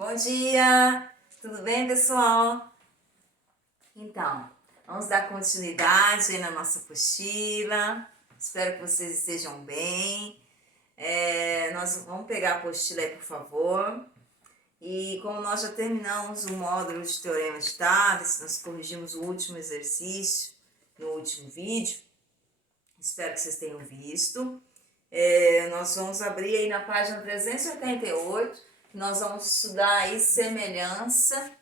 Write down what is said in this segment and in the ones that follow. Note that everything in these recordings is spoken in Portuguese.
Bom dia! Tudo bem, pessoal? Então, vamos dar continuidade aí na nossa apostila. Espero que vocês estejam bem. Nós vamos pegar a apostila aí, por favor. E como nós já terminamos o módulo de Teorema de Tales, nós corrigimos o último exercício no último vídeo. Espero que vocês tenham visto. Nós vamos abrir aí na página 388. Nós vamos estudar aí semelhança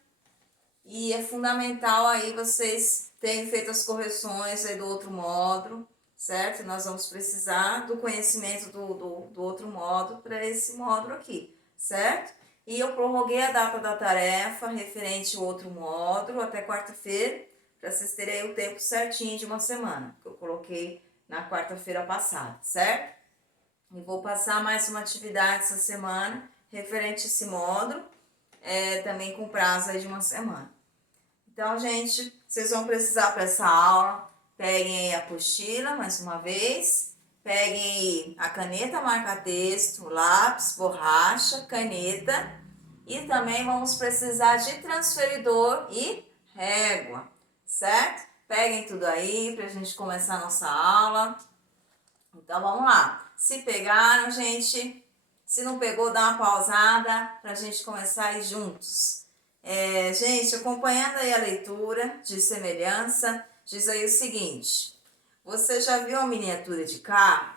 e é fundamental aí vocês terem feito as correções aí do outro módulo, certo? Nós vamos precisar do conhecimento do outro módulo para esse módulo aqui, certo? E eu prorroguei a data da tarefa referente ao outro módulo até quarta-feira, para vocês terem aí o tempo certinho de uma semana, que eu coloquei na quarta-feira passada, certo? E vou passar mais uma atividade essa semana referente a esse módulo, também com prazo aí de uma semana. Então, gente, vocês vão precisar para essa aula, peguem aí a apostila mais uma vez, peguem aí a caneta marca-texto, lápis, borracha, caneta e também vamos precisar de transferidor e régua, certo? Peguem tudo aí para a gente começar a nossa aula. Então, vamos lá. Se pegaram, gente... Se não pegou, dá uma pausada para a gente começar aí juntos. Gente, acompanhando aí a leitura de semelhança, diz aí o seguinte. Você já viu a miniatura de carro?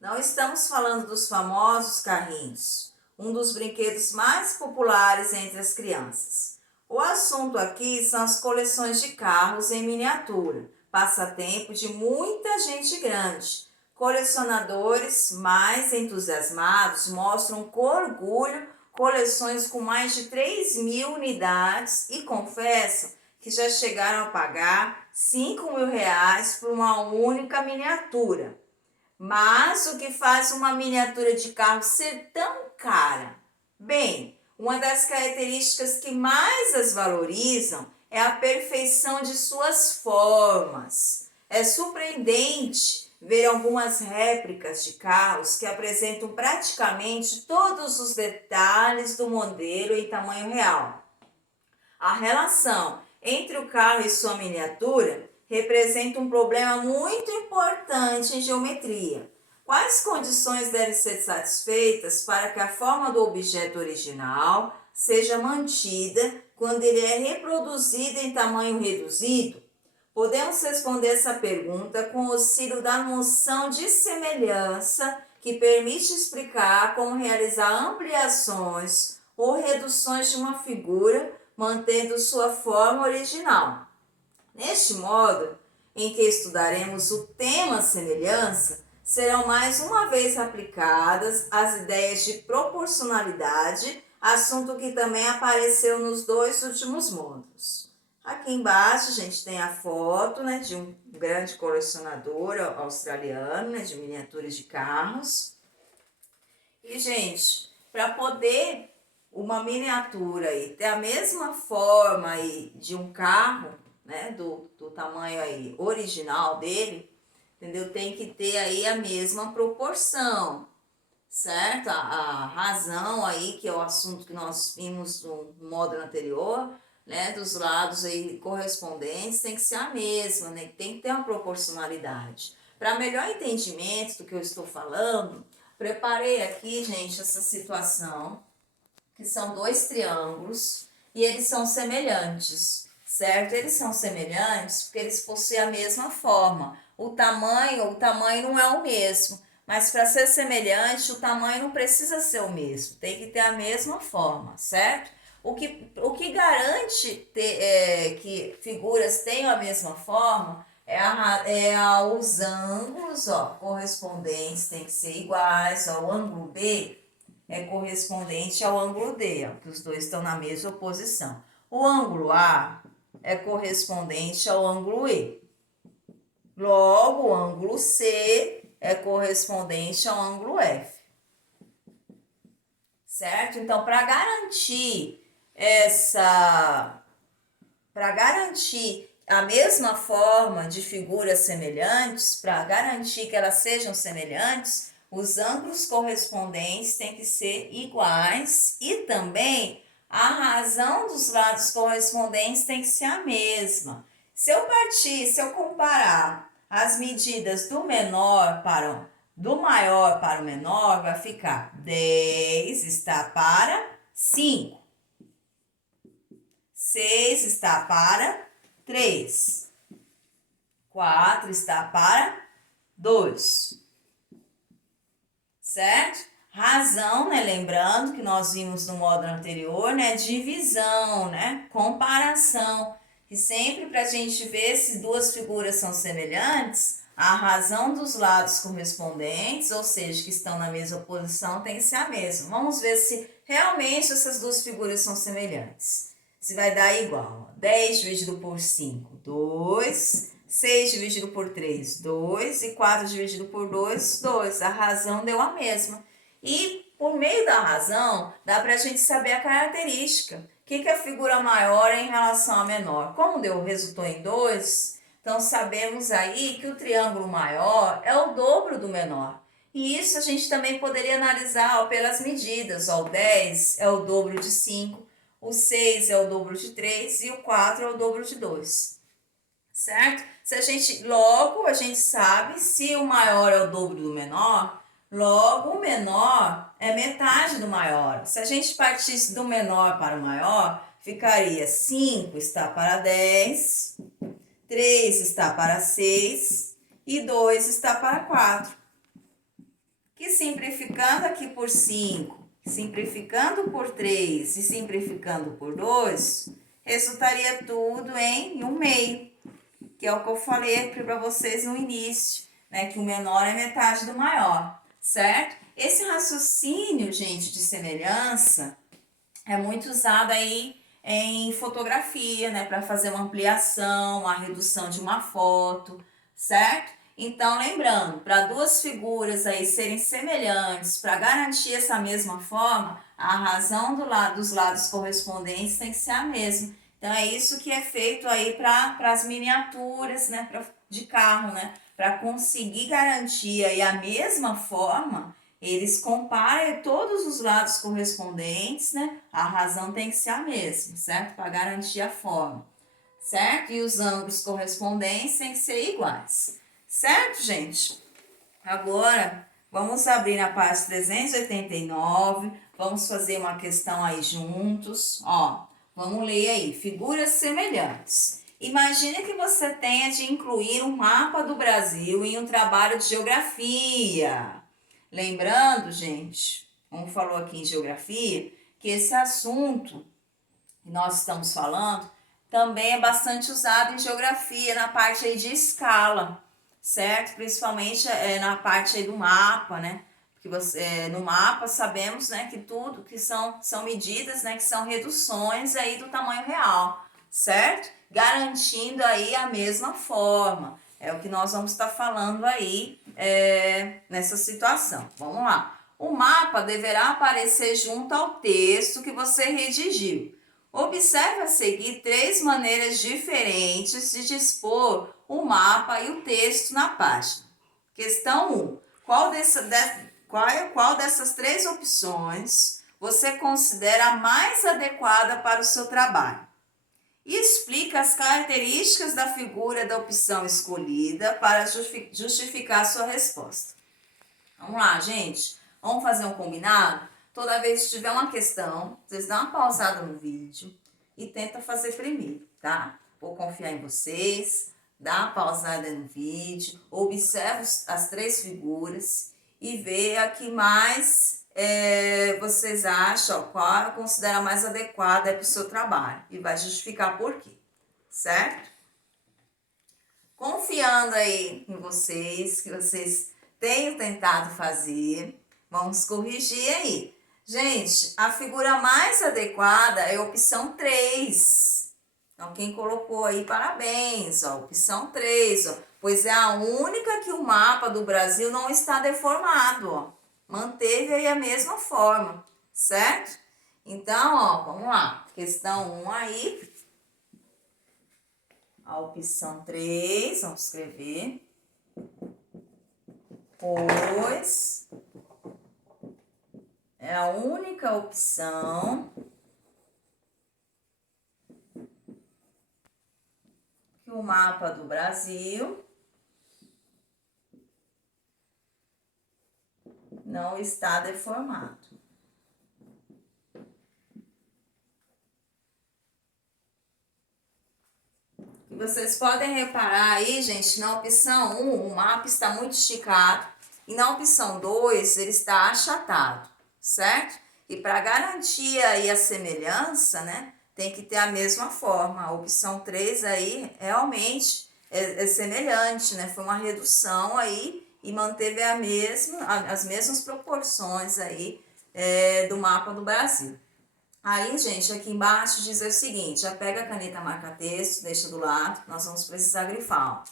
Não estamos falando dos famosos carrinhos, um dos brinquedos mais populares entre as crianças. O assunto aqui são as coleções de carros em miniatura, passatempo de muita gente grande. Colecionadores mais entusiasmados mostram com orgulho coleções com mais de 3.000 unidades e confessam que já chegaram a pagar R$5.000 por uma única miniatura. Mas o que faz uma miniatura de carro ser tão cara? Bem, uma das características que mais as valorizam é a perfeição de suas formas. É surpreendente ver algumas réplicas de carros que apresentam praticamente todos os detalhes do modelo em tamanho real. A relação entre o carro e sua miniatura representa um problema muito importante em geometria. Quais condições devem ser satisfeitas para que a forma do objeto original seja mantida quando ele é reproduzido em tamanho reduzido? Podemos responder essa pergunta com o auxílio da noção de semelhança, que permite explicar como realizar ampliações ou reduções de uma figura, mantendo sua forma original. Neste modo, em que estudaremos o tema semelhança, serão mais uma vez aplicadas as ideias de proporcionalidade, assunto que também apareceu nos dois últimos módulos. Aqui embaixo a gente tem a foto, né, de um grande colecionador australiano, né, de miniaturas de carros. E, gente, para poder uma miniatura aí ter a mesma forma aí de um carro, né, do tamanho aí original dele, entendeu? Tem que ter aí a mesma proporção, certo? A razão aí, que é o assunto que nós vimos no módulo anterior, né, dos lados aí correspondentes, tem que ser a mesma, né? Tem que ter uma proporcionalidade. Para melhor entendimento do que eu estou falando, preparei aqui, gente, essa situação, que são dois triângulos e eles são semelhantes, certo? Eles são semelhantes porque eles possuem a mesma forma. O tamanho não é o mesmo, mas para ser semelhante, o tamanho não precisa ser o mesmo, tem que ter a mesma forma, certo? O que garante que figuras tenham a mesma forma os ângulos correspondentes, tem que ser iguais. O ângulo B é correspondente ao ângulo D, que os dois estão na mesma posição. O ângulo A é correspondente ao ângulo E. Logo, o ângulo C é correspondente ao ângulo F. Certo? Então, para garantir a mesma forma de figuras semelhantes, para garantir que elas sejam semelhantes, os ângulos correspondentes têm que ser iguais e também a razão dos lados correspondentes tem que ser a mesma. Se eu comparar as medidas do maior para o menor, vai ficar 10 está para 5. 6 está para 3. 4 está para 2. Certo? Razão, né? Lembrando que nós vimos no módulo anterior, né? Divisão, né? Comparação. E sempre para a gente ver se duas figuras são semelhantes, a razão dos lados correspondentes, ou seja, que estão na mesma posição, tem que ser a mesma. Vamos ver se realmente essas duas figuras são semelhantes. Se vai dar igual. 10 dividido por 5, 2. 6 dividido por 3, 2. E 4 dividido por 2, 2. A razão deu a mesma. E por meio da razão, dá para a gente saber a característica. O que a figura maior é em relação à menor? Como resultou em 2, então sabemos aí que o triângulo maior é o dobro do menor. E isso a gente também poderia analisar pelas medidas. O 10 é o dobro de 5, o 6 é o dobro de 3 e o 4 é o dobro de 2. Certo? Logo a gente sabe se o maior é o dobro do menor, logo o menor é metade do maior. Se a gente partisse do menor para o maior, ficaria 5 está para 10, 3 está para 6 e 2 está para 4. Que simplificando aqui por 5, simplificando por 3 e simplificando por 2, resultaria tudo em 1/2. Que é o que eu falei aqui para vocês no início, né? Que o menor é metade do maior, certo? Esse raciocínio, gente, de semelhança é muito usado aí em fotografia, né? Para fazer uma ampliação, uma redução de uma foto, certo? Então, lembrando, para duas figuras aí serem semelhantes, para garantir essa mesma forma, a razão dos lados correspondentes tem que ser a mesma. Então, é isso que é feito aí para as miniaturas, né, de carro, né? Para conseguir garantir aí a mesma forma, eles comparam todos os lados correspondentes, né? A razão tem que ser a mesma, certo? Para garantir a forma, certo? E os ângulos correspondentes têm que ser iguais, certo, gente? Agora, vamos abrir na página 389, vamos fazer uma questão aí juntos, ó. Vamos ler aí, figuras semelhantes. Imagine que você tenha de incluir um mapa do Brasil em um trabalho de geografia. Lembrando, gente, como falou aqui em geografia, que esse assunto que nós estamos falando também é bastante usado em geografia, na parte aí de escala, certo? Principalmente na parte aí do mapa, né? Porque no mapa sabemos, né, que tudo que são medidas, né, que são reduções aí do tamanho real, certo? Garantindo aí a mesma forma. É o que nós vamos estar falando aí nessa situação. Vamos lá. O mapa deverá aparecer junto ao texto que você redigiu. Observe a seguir 3 maneiras diferentes de dispor o mapa e o texto na página. Questão 1. Qual dessas 3 opções você considera a mais adequada para o seu trabalho? E explica as características da figura da opção escolhida para justificar a sua resposta. Vamos lá, gente. Vamos fazer um combinado? Toda vez que tiver uma questão, vocês dão uma pausada no vídeo e tenta fazer primeiro, tá? Vou confiar em vocês, dá uma pausada no vídeo, observe as 3 figuras e vê a que mais vocês acham, qual considera mais adequada para o seu trabalho e vai justificar por quê, certo? Confiando aí em vocês, que vocês tenho tentado fazer, vamos corrigir aí. Gente, a figura mais adequada é a opção 3. Então, quem colocou aí, parabéns, ó, opção 3, ó, pois é a única que o mapa do Brasil não está deformado, ó. Manteve aí a mesma forma, certo? Então, ó, vamos lá. Questão 1 aí. A opção 3, vamos escrever. Pois é a única opção que o mapa do Brasil não está deformado. E vocês podem reparar aí, gente, na opção 1, o mapa está muito esticado, e na opção 2, ele está achatado, certo? E para garantir aí a semelhança, né, tem que ter a mesma forma. A opção 3 aí realmente é semelhante, né? Foi uma redução aí e manteve as mesmas proporções aí do mapa do Brasil. Aí, gente, aqui embaixo diz o seguinte, já pega a caneta marca-texto, deixa do lado, nós vamos precisar grifar.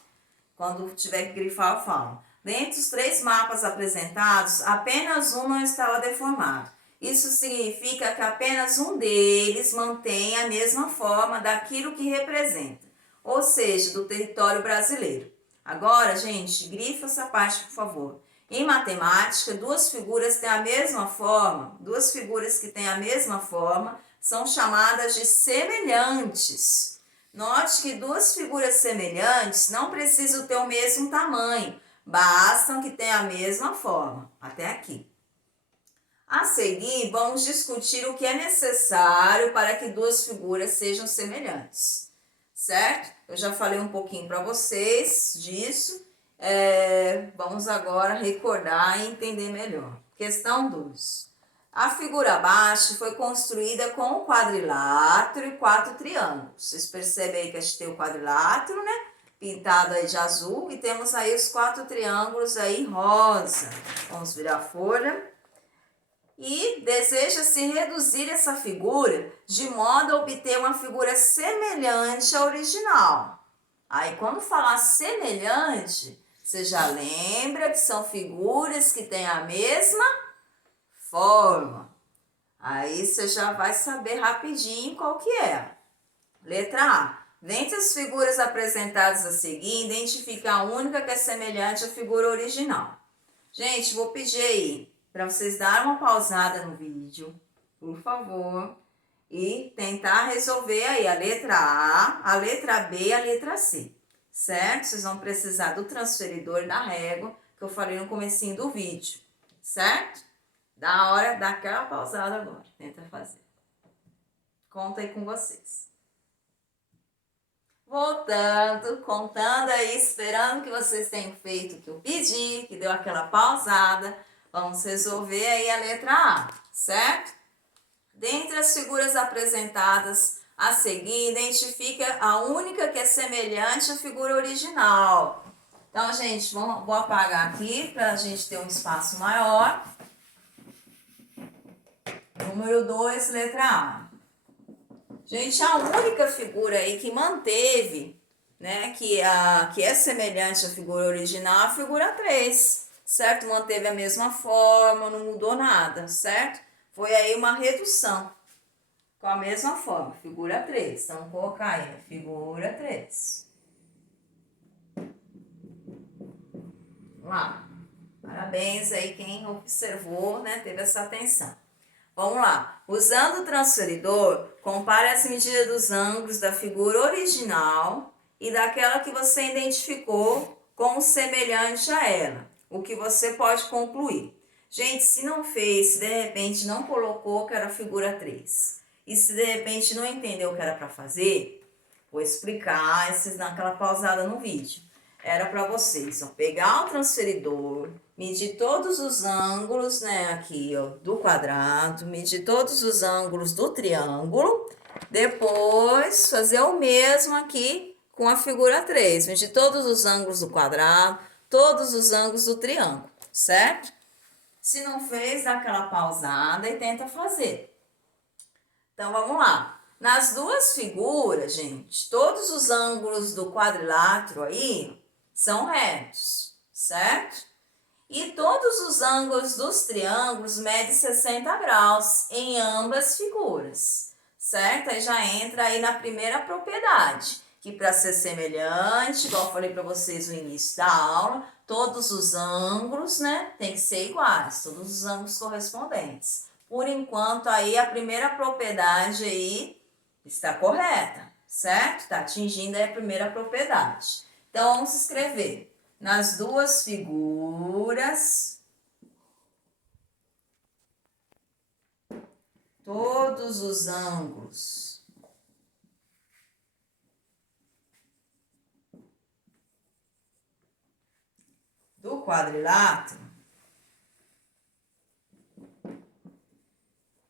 Quando tiver que grifar, eu falo. Dentre os 3 mapas apresentados, apenas um não estava deformado. Isso significa que apenas um deles mantém a mesma forma daquilo que representa, ou seja, do território brasileiro. Agora, gente, grifa essa parte, por favor. Em matemática, duas figuras que têm a mesma forma são chamadas de semelhantes. Note que duas figuras semelhantes não precisam ter o mesmo tamanho, bastam que tenham a mesma forma. Até aqui. A seguir, vamos discutir o que é necessário para que duas figuras sejam semelhantes, certo? Eu já falei um pouquinho para vocês disso, vamos agora recordar e entender melhor. Questão 2. A figura abaixo foi construída com um quadrilátero e 4 triângulos. Vocês percebem aí que a gente tem o quadrilátero, né? Pintado aí de azul, e temos aí os 4 triângulos aí rosa. Vamos virar a folha. E deseja-se reduzir essa figura de modo a obter uma figura semelhante à original. Aí, quando falar semelhante, você já lembra que são figuras que têm a mesma forma. Aí, você já vai saber rapidinho qual que é. Letra A. Dentre as figuras apresentadas a seguir, identifique a única que é semelhante à figura original. Gente, vou pedir aí para vocês darem uma pausada no vídeo, por favor, e tentar resolver aí a letra A, a letra B e a letra C, certo? Vocês vão precisar do transferidor e da régua, que eu falei no comecinho do vídeo, certo? Da hora, dá aquela pausada agora, tenta fazer. Conta aí com vocês. Voltando, contando aí, esperando que vocês tenham feito o que eu pedi, que deu aquela pausada. Vamos resolver aí a letra A, certo? Dentre as figuras apresentadas a seguir, identifica a única que é semelhante à figura original. Então, gente, vou apagar aqui para a gente ter um espaço maior. Número 2, letra A. Gente, a única figura aí que manteve, né, que é semelhante à figura original, a figura 3. Certo? Manteve a mesma forma, não mudou nada, certo? Foi aí uma redução com a mesma forma, figura 3. Então, vamos colocar aí, figura 3. Vamos lá. Parabéns aí quem observou, né? Teve essa atenção. Vamos lá. Usando o transferidor, compare as medidas dos ângulos da figura original e daquela que você identificou como semelhante a ela. O que você pode concluir. Gente, se não fez, se de repente não colocou que era a figura 3, e se de repente não entendeu o que era para fazer, vou explicar naquela pausada no vídeo. Era para vocês pegar o transferidor, medir todos os ângulos, né, aqui, ó, do quadrado, medir todos os ângulos do triângulo, depois fazer o mesmo aqui com a figura 3, medir todos os ângulos do quadrado, todos os ângulos do triângulo, certo? Se não fez, dá aquela pausada e tenta fazer. Então, vamos lá. Nas duas figuras, gente, todos os ângulos do quadrilátero aí são retos, certo? E todos os ângulos dos triângulos medem 60 graus em ambas figuras, certo? Aí já entra aí na primeira propriedade, que para ser semelhante, igual eu falei para vocês no início da aula, todos os ângulos, né, tem que ser iguais, todos os ângulos correspondentes. Por enquanto, aí a primeira propriedade aí está correta. certo? Está atingindo aí a primeira propriedade. Então, vamos escrever nas duas figuras todos os ângulos do quadrilátero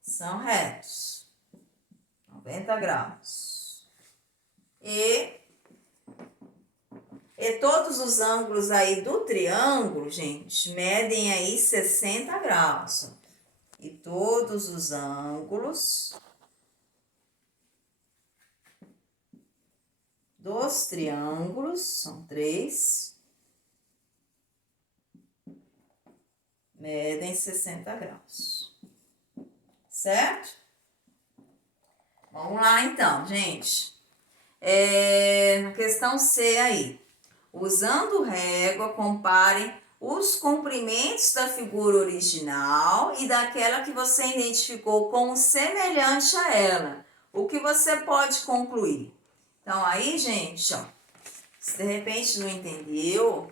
são retos, 90 graus. E todos os ângulos aí do triângulo, gente, medem aí 60 graus. E todos os ângulos dos triângulos, são 3, medem 60 graus. Certo? Vamos lá então, gente. Na questão C aí. Usando régua, comparem os comprimentos da figura original e daquela que você identificou como semelhante a ela. O que você pode concluir? Então, aí, gente, ó, se de repente não entendeu,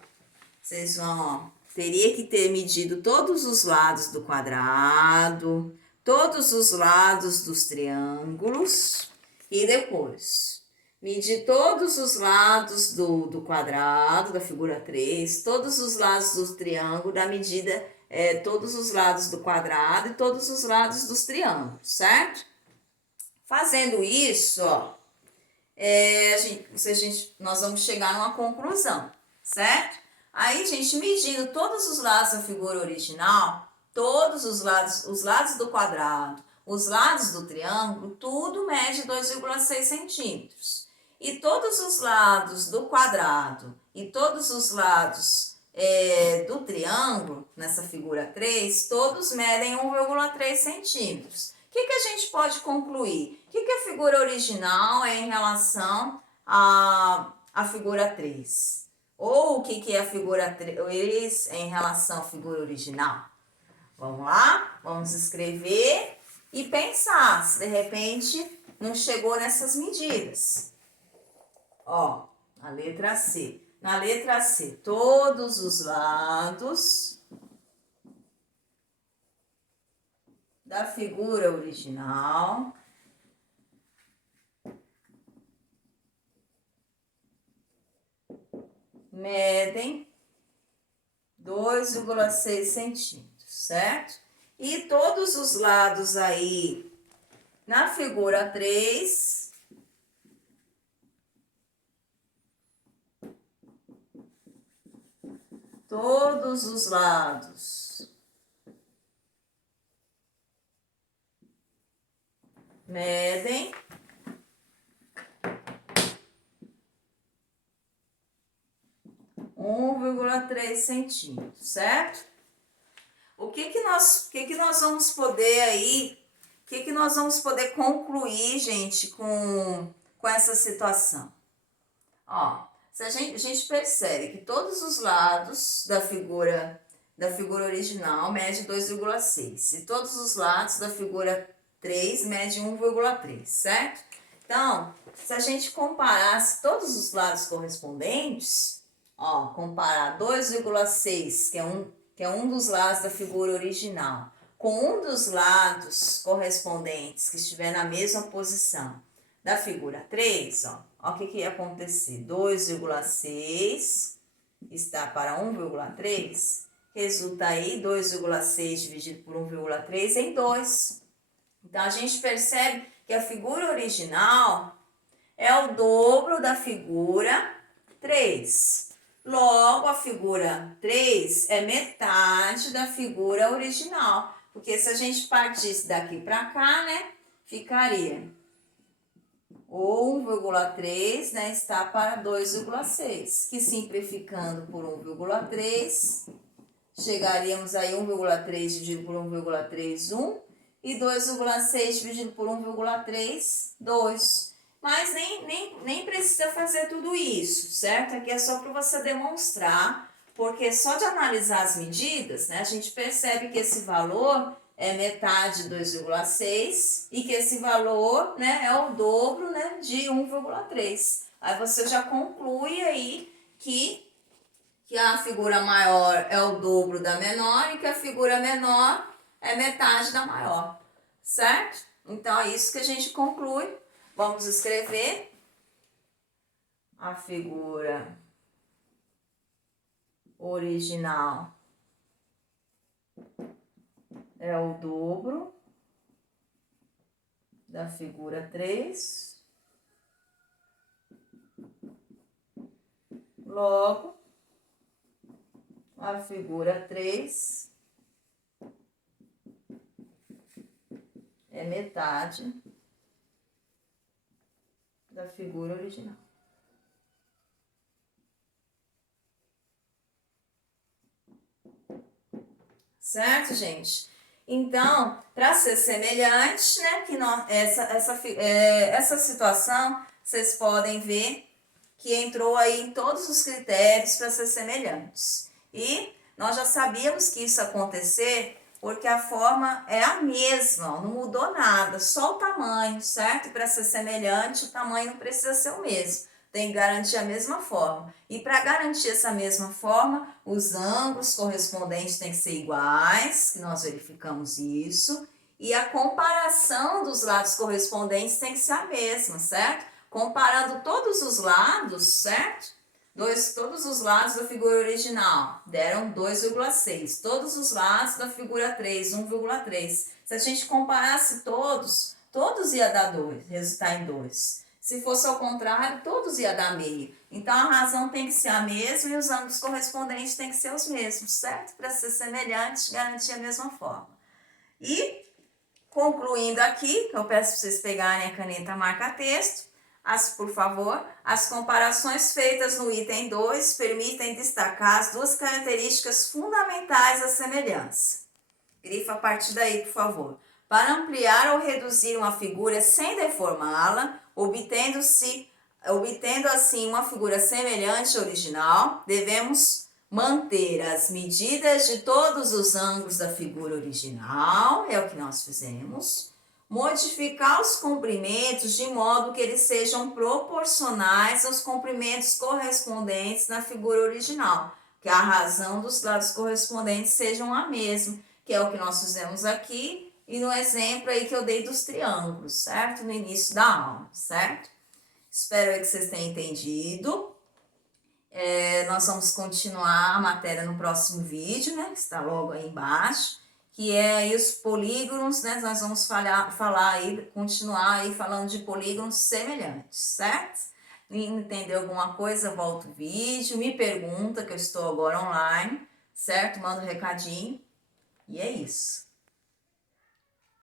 vocês vão, ó, teria que ter medido todos os lados do quadrado, todos os lados dos triângulos e depois medir todos os lados do quadrado, da figura 3, todos os lados do triângulo, da medida, todos os lados do quadrado e todos os lados dos triângulos, certo? Fazendo isso, ó, nós vamos chegar numa conclusão, certo? Aí, gente, medindo todos os lados da figura original, todos os lados do quadrado, os lados do triângulo, tudo mede 2,6 centímetros. E todos os lados do quadrado e todos os lados do triângulo, nessa figura 3, todos medem 1,3 centímetros. O que a gente pode concluir? O que a figura original é em relação à figura 3? Ou o que a figura 3 é em relação à figura original? Vamos lá? Vamos escrever e pensar se de repente não chegou nessas medidas. Ó, a letra C. Na letra C, todos os lados da figura original medem 2,6 centímetros, certo? E todos os lados aí na figura 3 todos os lados medem 1,3 centímetros, certo? O que nós vamos poder aí, o que nós vamos poder concluir, gente, com essa situação? Ó, a gente percebe que todos os lados da figura original medem 2,6 e todos os lados da figura 3 medem 1,3, certo? Então, se a gente comparasse todos os lados correspondentes, ó, comparar 2,6, que é um dos lados da figura original, com um dos lados correspondentes que estiver na mesma posição da figura 3, ó o que ia acontecer? 2,6 está para 1,3, resulta aí 2,6 dividido por 1,3 em 2. Então, a gente percebe que a figura original é o dobro da figura 3. Logo, a figura 3 é metade da figura original. Porque se a gente partisse daqui para cá, né, ficaria ou 1,3, né, está para 2,6, que simplificando por 1,3, chegaríamos aí 1,3 dividido por 1,3, 1, e 2,6 dividido por 1,3, 2. Mas nem precisa fazer tudo isso, certo? Aqui é só para você demonstrar, porque só de analisar as medidas, né, a gente percebe que esse valor é metade de 2,6 e que esse valor, né, é o dobro, né, de 1,3. Aí você já conclui aí que a figura maior é o dobro da menor e que a figura menor é metade da maior, certo? Então é isso que a gente conclui. Vamos escrever a figura original é o dobro da figura 3. Logo, a figura 3 é metade da figura original. Certo, gente? Então, para ser semelhante, né, que essa situação, vocês podem ver que entrou aí em todos os critérios para ser semelhantes. E nós já sabíamos que isso ia acontecer porque a forma é a mesma, não mudou nada, só o tamanho, certo? Para ser semelhante, o tamanho não precisa ser o mesmo, tem que garantir a mesma forma. E para garantir essa mesma forma, os ângulos correspondentes têm que ser iguais, que nós verificamos isso, e a comparação dos lados correspondentes tem que ser a mesma, certo? Comparando todos os lados, certo? Todos os lados da figura original deram 2,6. Todos os lados da figura 3, 1,3. Se a gente comparasse todos ia dar 2, resultar em 2. Se fosse ao contrário, todos ia dar meio. Então a razão tem que ser a mesma e os ângulos correspondentes têm que ser os mesmos, certo? Para ser semelhante, garantir a mesma forma. E, concluindo aqui, eu peço para vocês pegarem a caneta marca-texto, por favor, as comparações feitas no item 2 permitem destacar as duas características fundamentais da semelhança. Grifa a partir daí, por favor. Para ampliar ou reduzir uma figura sem deformá-la, obtendo assim uma figura semelhante à original, devemos manter as medidas de todos os ângulos da figura original, é o que nós fizemos. Modificar os comprimentos de modo que eles sejam proporcionais aos comprimentos correspondentes na figura original, que a razão dos lados correspondentes sejam a mesma, que é o que nós fizemos aqui e no exemplo aí que eu dei dos triângulos, certo? No início da aula, certo? Espero que vocês tenham entendido. Nós vamos continuar a matéria no próximo vídeo, né? Que está logo aí embaixo, que é aí os polígonos, né? Nós vamos falar aí, continuar aí falando de polígonos semelhantes, certo? Entendeu alguma coisa? Volta o vídeo, me pergunta, que eu estou agora online, certo? Manda um recadinho. E é isso.